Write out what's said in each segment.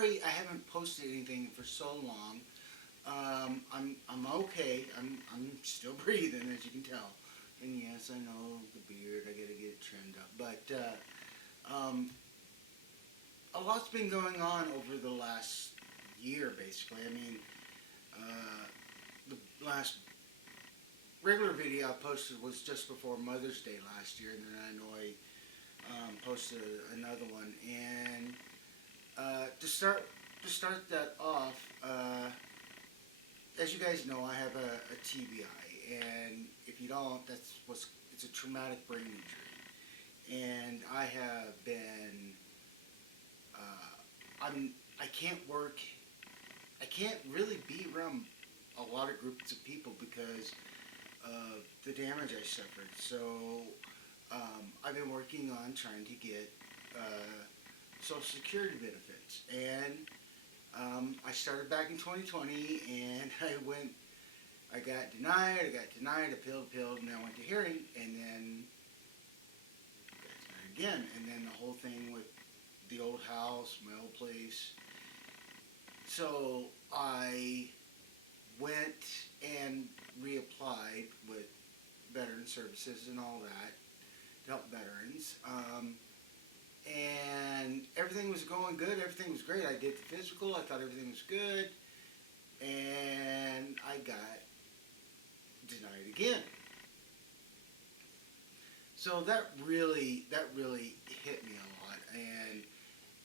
sorry I haven't posted anything for so long. I'm okay. I'm still breathing, as you can tell. And yes, I know the beard. I gotta get it trimmed up. But a lot's been going on over the last year, basically. I mean, uh, the last regular video I posted was just before Mother's Day last year, and then I know I posted another one. And to start that off, as you guys know, I have a TBI, and if you don't, it's a traumatic brain injury, and I have been I can't work. I can't really be around a lot of groups of people because of the damage I suffered. So I've been working on trying to get Social Security benefits, and I started back in 2020, and I got denied, appealed, and then I went to hearing, and then got denied again, and then the whole thing with the old house, my old place. So I went and reapplied with Veteran Services and all that to help veterans. And everything was going good. Everything was great. I did the physical. I thought everything was good, and I got denied again. So that really hit me a lot. And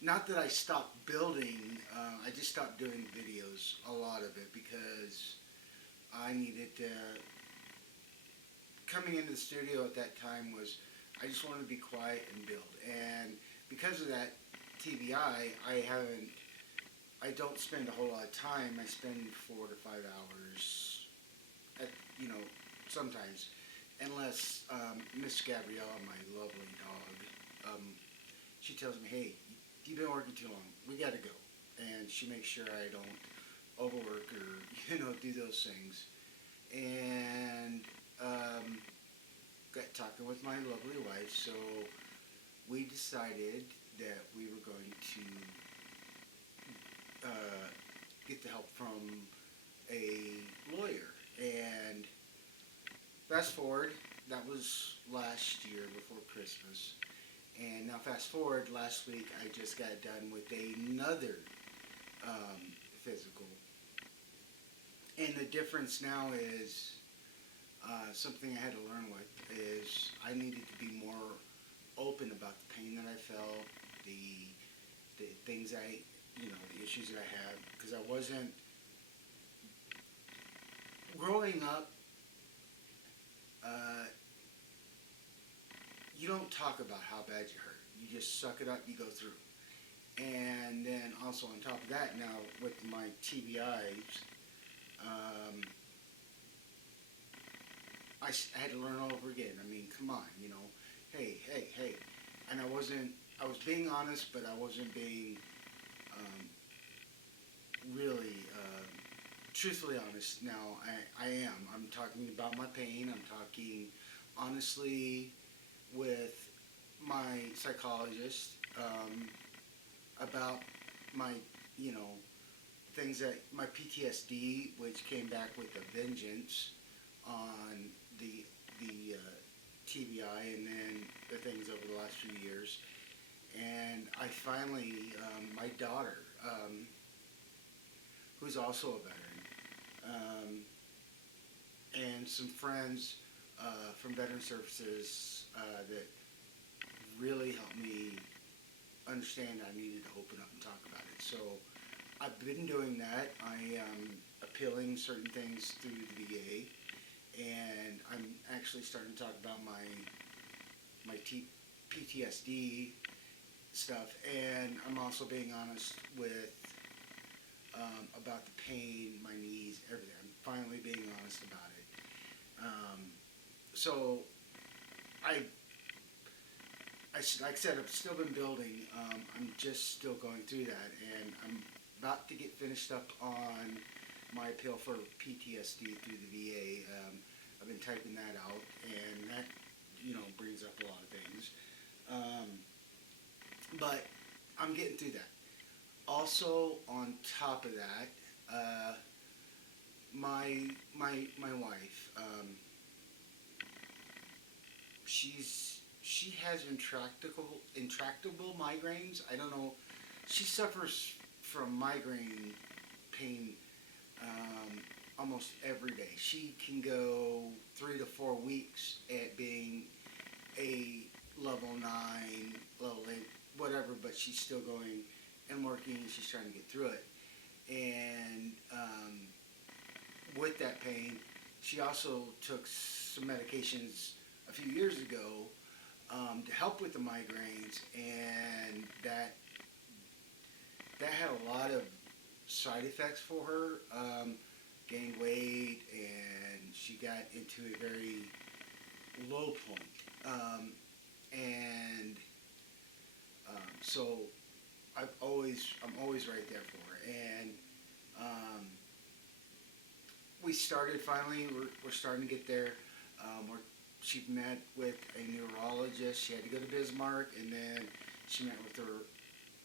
not that I stopped building. I just stopped doing videos. A lot of it because I needed to. Coming into the studio at that time was I just wanted to be quiet and build. And because of that TBI, I don't spend a whole lot of time. I spend 4 to 5 hours at, sometimes, unless Miss Gabriella, my lovely dog, she tells me, hey, you've been working too long. We got to go. And she makes sure I don't overwork or, do those things. And got talking with my lovely wife, so we decided that we were going to get the help from a lawyer. And fast forward, that was last year before Christmas. And now fast forward, last week I just got done with another physical. And the difference now is something I had to learn with is I needed to be more open about the pain that I felt, the things the issues that I had, because I wasn't growing up. You don't talk about how bad you hurt. You just suck it up. You go through. And then also on top of that, now with my TBIs, I had to learn all over again. I mean, come on, hey. And I was being honest, but I wasn't being really truthfully honest. Now, I am. I'm talking about my pain. I'm talking honestly with my psychologist about my, things that my PTSD, which came back with a vengeance on the TBI, and then the things over the last few years. And I finally, my daughter, who's also a veteran, and some friends from Veteran Services that really helped me understand I needed to open up and talk about it. So I've been doing that. I am appealing certain things through the VA, and I'm actually starting to talk about my PTSD stuff, and I'm also being honest with about the pain, my knees, everything. I'm finally being honest about it. So like I said, I've still been building. I'm just still going through that, and I'm about to get finished up on my appeal for PTSD through the VA. I've been typing that out, and that brings up a lot of things. But I'm getting through that. Also, on top of that, my wife, she has intractable migraines. I don't know. She suffers from migraine pain almost every day. She can go 3 to 4 weeks at being a level 9, level 8, whatever, but she's still going and working. She's trying to get through it. And with that pain, she also took some medications a few years ago to help with the migraines, and that had a lot of side effects for her. Gained weight, and she got into a very low point. And so I'm always right there for her. And um, we started finally. We're starting to get there. She met with a neurologist. She had to go to Bismarck, and then she met with her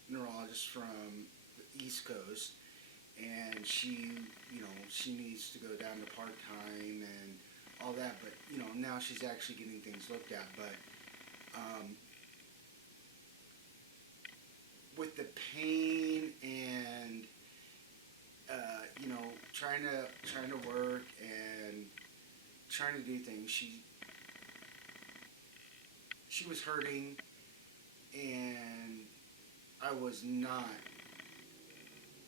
neurologist from the East Coast. And she needs to go down to part time and all that. But now she's actually getting things looked at. But with the pain and trying to work and trying to do things, she was hurting, and I was not.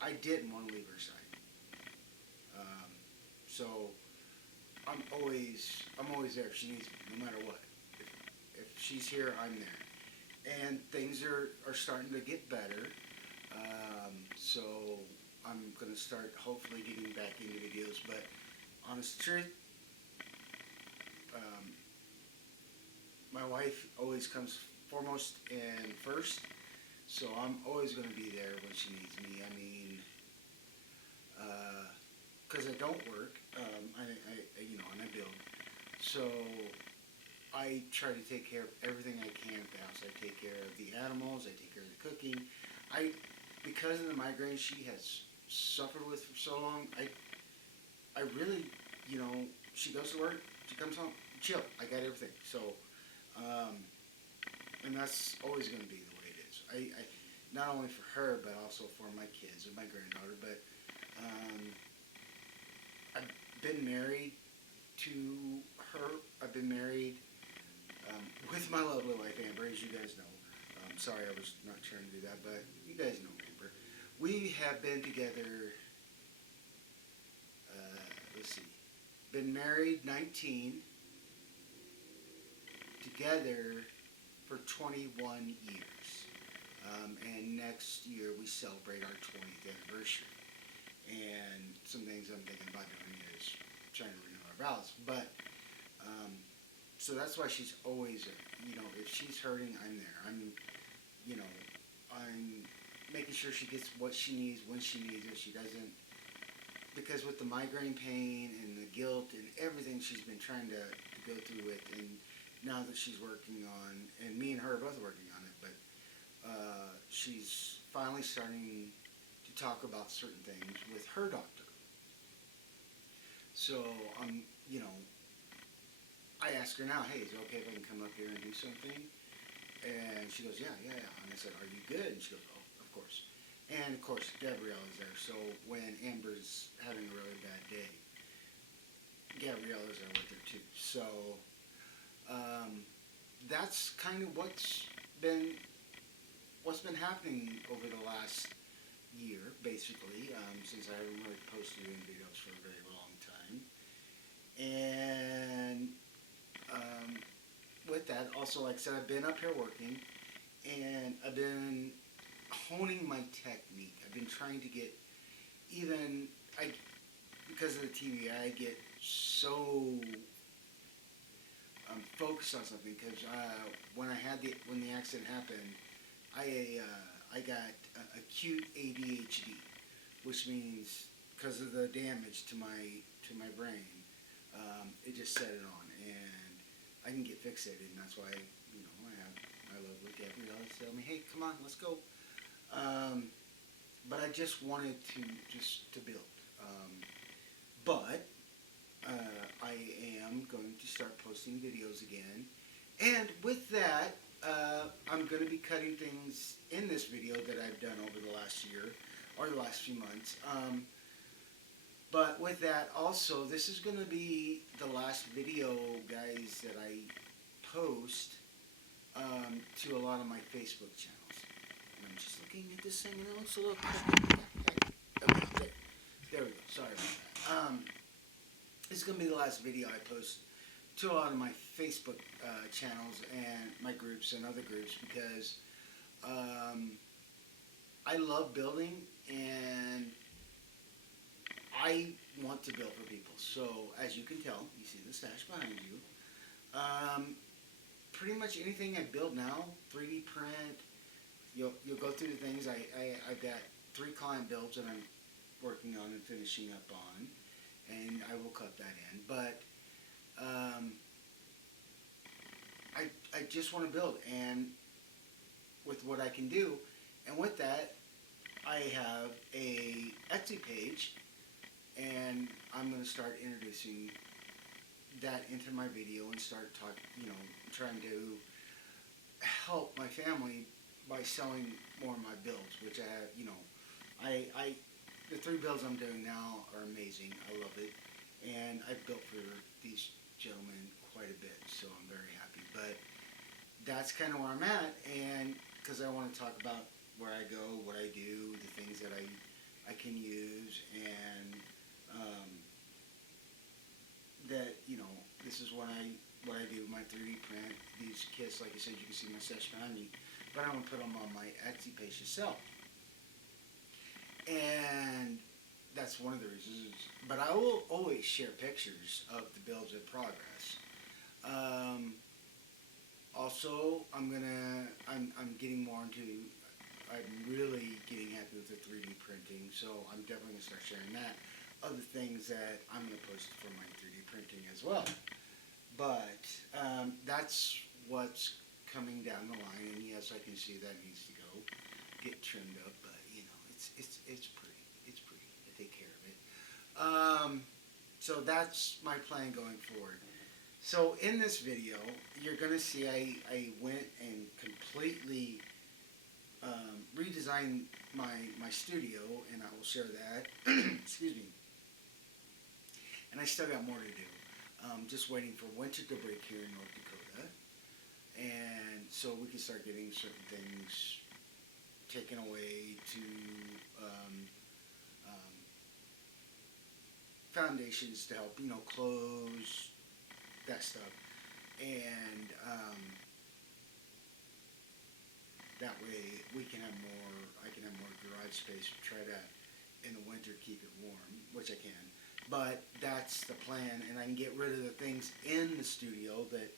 I didn't want to leave her side. So I'm always there if she needs me, no matter what. If she's here, I'm there. And things are starting to get better. So I'm gonna start hopefully getting back into videos. But honest truth, um, my wife always comes foremost and first. So I'm always going to be there when she needs me. I mean, because I don't work, and I build. So I try to take care of everything I can at the house. I take care of the animals. I take care of the cooking. Because of the migraine she has suffered with for so long, I really, she goes to work, she comes home, chill. I got everything. So, and that's always going to be the way it is. I not only for her, but also for my kids and my granddaughter. But I've been married to her. I've been married with my lovely wife, Amber, as you guys know. Sorry, I was not trying to do that, but you guys know Amber. We have been together, let's see, been married 19, together for 21 years. And next year we celebrate our 20th anniversary. And some things I'm thinking about doing is trying to renew our vows. But so that's why she's always there. If she's hurting, I'm there. I'm making sure she gets what she needs when she needs it. She doesn't, because with the migraine pain and the guilt and everything she's been trying to go through with, and now that she's working on, and me and her are both working on it, but she's finally starting to talk about certain things with her doctor. So I ask her now, hey, is it okay if I can come up here and do something? And she goes, yeah. And I said, are you good? And she goes, oh, of course. And of course, Gabrielle is there. So when Amber's having a really bad day, Gabrielle is there with her too. So that's kind of what's been happening over the last year, basically, since I haven't really posted any videos for a very long time. And with that, also, like I said, I've been up here working, and I've been honing my technique. I've been trying to get because of the T.B.I, I get so focused on something. Because when the accident happened, I got acute ADHD, which means because of the damage to my brain, it just set it on, and I can get fixated, and that's why I have my lovely Gabrielle tell me, hey, come on, let's go. but I just wanted to build. But I am going to start posting videos again, and with that, I'm going to be cutting things in this video that I've done over the last year or the last few months. But with that, also, this is going to be the last video, guys, that I post to a lot of my Facebook channels. And I'm just looking at this thing, and it looks a little crooked. Okay, there we go. Sorry about that. This is going to be the last video I post to a lot of my Facebook channels and my groups and other groups, because I love building, and I want to build for people. So as you can tell, you see the stash behind you. Pretty much anything I build now, 3D print. You'll go through the things. I've got 3 client builds that I'm working on and finishing up on, and I will cut that in. But I just want to build, and with what I can do, and with that, I have a Etsy page, and I'm going to start introducing that into my video and start trying to help my family by selling more of my builds, which I have, the 3 builds I'm doing now are amazing. I love it, and I've built for these gentlemen quite a bit, so I'm very happy. But that's kind of where I'm at, and because I want to talk about where I go, what I do, the things that I can use, and that this is what I do with my 3D print. These kits, like I said, you can see my stash behind me, but I'm gonna put them on my Etsy page to sell, and that's one of the reasons. But I will always share pictures of the builds in progress. Also, I'm getting more into. I'm really getting happy with the 3D printing, so I'm definitely gonna start sharing that. Other things that I'm gonna post for my 3D printing as well. But that's what's coming down the line, and yes, I can see that needs to get trimmed up, but it's pretty. It's pretty. I take care of it. So that's my plan going forward. So in this video, you're gonna see I went and completely redesigned my studio, and I will share that. Excuse me. And I still got more to do. Just waiting for winter to break here in North Dakota, and so we can start getting certain things taken away to foundations to help, close that stuff, and that way we can have more. I can have more garage space. Try to in the winter keep it warm, which I can. But that's the plan, and I can get rid of the things in the studio that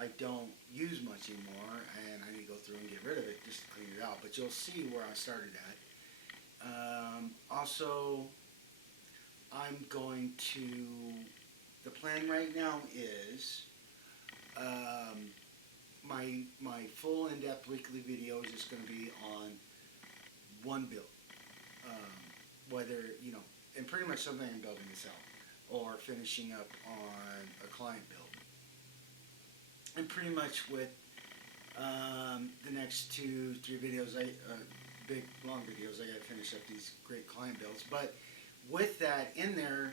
I don't use much anymore, and I need to go through and get rid of it just to clean it out. But you'll see where I started at. Also, I'm going to. The plan right now is my full in-depth weekly video is just going to be on one build, whether and pretty much something I'm building to sell or finishing up on a client build. And pretty much with the next 2-3 videos, big long videos, I got to finish up these great client builds. But with that in there,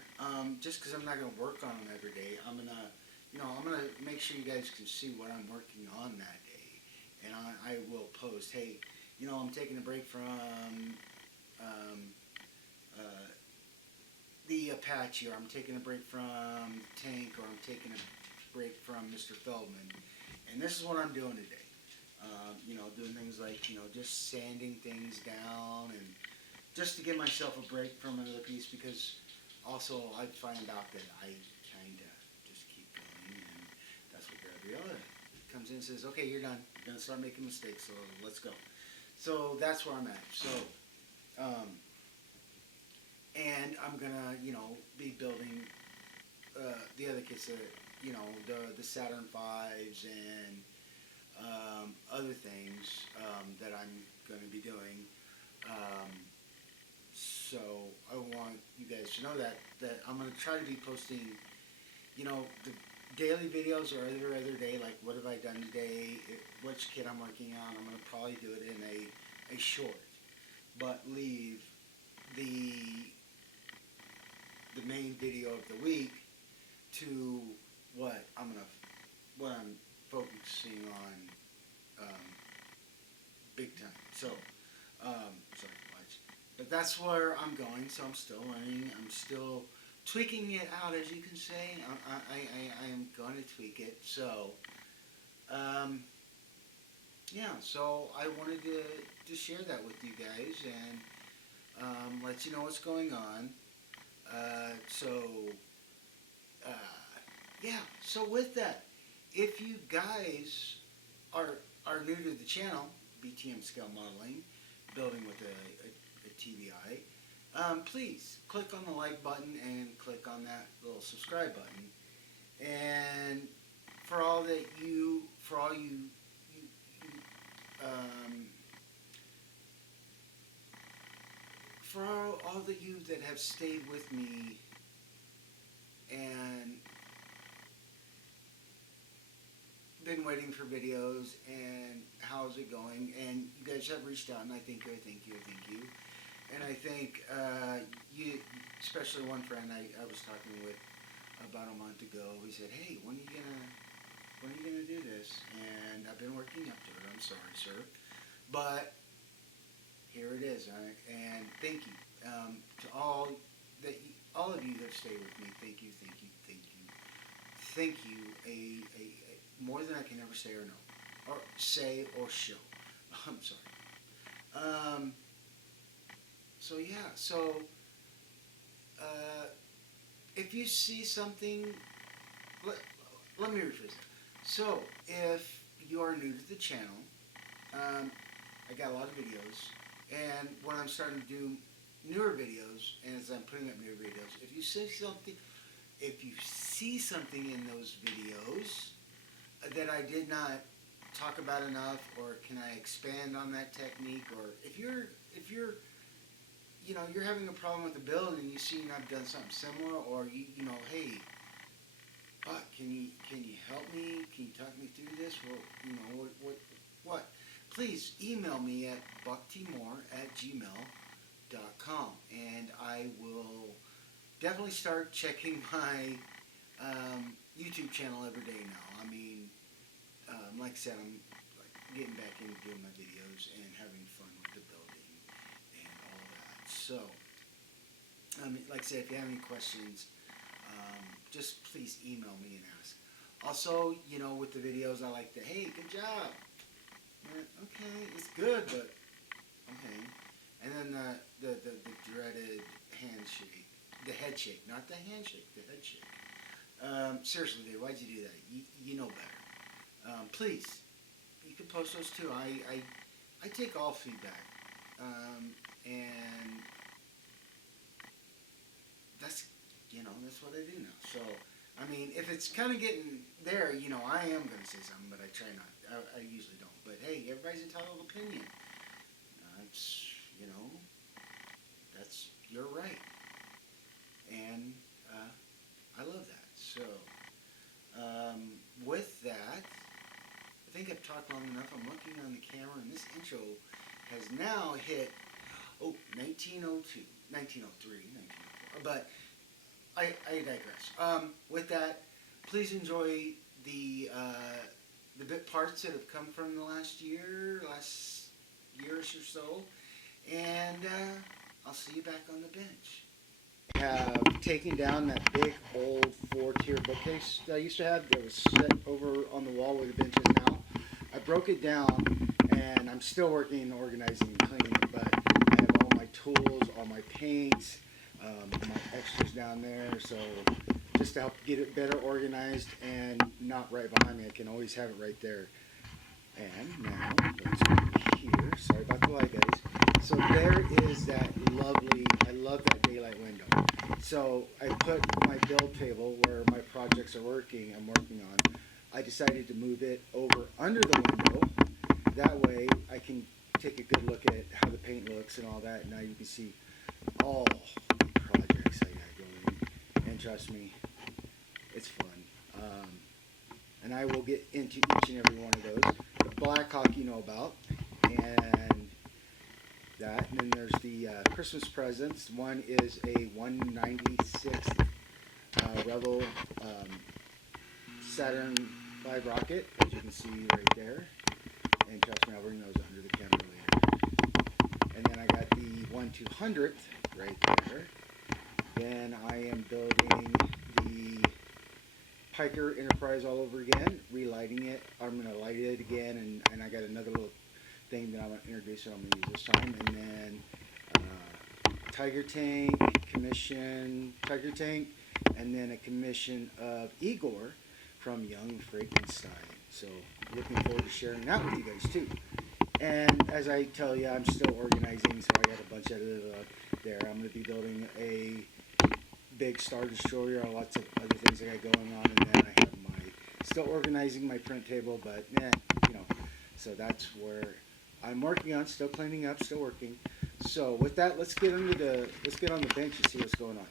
just because I'm not going to work on them every day, I'm gonna make sure you guys can see what I'm working on that day, and I will post, hey, I'm taking a break from the Apache, or I'm taking a break from the Tank, or I'm taking a break from Mr. Feldman, and this is what I'm doing today. Doing things like just sanding things down, and just to give myself a break from another piece, because also I find out that I kind of just keep going, and that's what Gabriella comes in and says, okay, you're done. You're going to start making mistakes, so let's go. So that's where I'm at. So, and I'm going to, be building the other kits that, the Saturn V's and other things that I'm going to be doing. So I want you guys to know that I'm gonna try to be posting, the daily videos or every other day. Like, what have I done today? Which kid I'm working on? I'm gonna probably do it in a short, but leave the the main video of the week to what I'm focusing on, big time. So, sorry, watch. But that's where I'm going. So I'm still learning. I'm still tweaking it out, as you can say. I am going to tweak it. So, um, yeah. So I wanted to share that with you guys and let you know what's going on. So, uh, yeah. So with that, if you guys are new to the channel, BTM Scale Modeling, building with a TBI, please click on the like button and click on that little subscribe button. And for all um, for all the you that have stayed with me and been waiting for videos and how's it going, and you guys have reached out, and I thank you, I thank you, I thank you. And I think you, especially one friend I was talking with about a month ago, he said, hey, when are you gonna do this? And I've been working up to it. I'm sorry, sir, but here it is. And thank you to all of you that have stayed with me. Thank you, thank you, thank you, thank you. A more than I can ever say or know, or say or show. I'm sorry. Um, so yeah. So if you see something, let, let me rephrase that. So if you are new to the channel, I got a lot of videos, and when I'm starting to do newer videos, and as I'm putting up newer videos, if you see something in those videos that I did not talk about enough, or can I expand on that technique, or if you're you're having a problem with the build and you see I've done something similar, or hey, Buck, can you help me? Can you talk me through this? What? Please email me at bucktmore@gmail.com, and I will definitely start checking my YouTube channel every day now. I mean, like I said, I'm like getting back into doing my videos and having fun with the building and all that. So, like I said, if you have any questions, just please email me and ask. Also, with the videos, I like to, hey, good job. Okay, it's good, but okay. And then the dreaded handshake, the head shake, not the handshake, the head shake. Seriously, dude, why'd you do that? You know better. Please, you can post those too. I take all feedback, and that's that's what I do now. So I mean, if it's kind of getting there, I am gonna say something, but I try not. I usually don't. But hey, everybody's entitled to opinion. It's that's your right, and I love that. So with that, I think I've talked long enough. I'm looking on the camera, and this intro has now hit 1902, 1903, 1904. But I digress. With that, please enjoy the bit parts that have come from the last year or so, and I'll see you back on the bench. Have taken down that big old 4-tier bookcase that I used to have that was set over on the wall where the bench is now. I broke it down, and I'm still working on organizing and cleaning it, but I have all my tools, all my paints, my extras down there, so just to help get it better organized and not right behind me. I can always have it right there. And now, let's go here. Sorry about the light, guys. So there is that lovely, I love that daylight window. So I put my build table where my projects I'm working on. I decided to move it over under the window. That way I can take a good look at how the paint looks and all that. Now you can see all the projects I got going. And trust me, it's fun. And I will get into each and every one of those. The Blackhawk you know about, and that. And then there's the Christmas presents. One is a 196th Rebel Saturn V rocket, as you can see right there. And trust me, I'll bring those under the camera later. And then I got the 1/200th right there. Then I am building the Piker Enterprise all over again, relighting it. I'm going to light it again, and I got another little thing that I'm going to introduce that I'm going to use this time. And then Tiger Tank, Tiger Tank, and then a commission of Igor from Young Frankenstein. So looking forward to sharing that with you guys too. And as I tell you, I'm still organizing, so I got a bunch of there. I'm going to be building a big Star Destroyer, lots of other things I got going on, and then I have still organizing my print table, but so that's where I'm working on, still cleaning up, still working. So with that, let's get on the bench and see what's going on.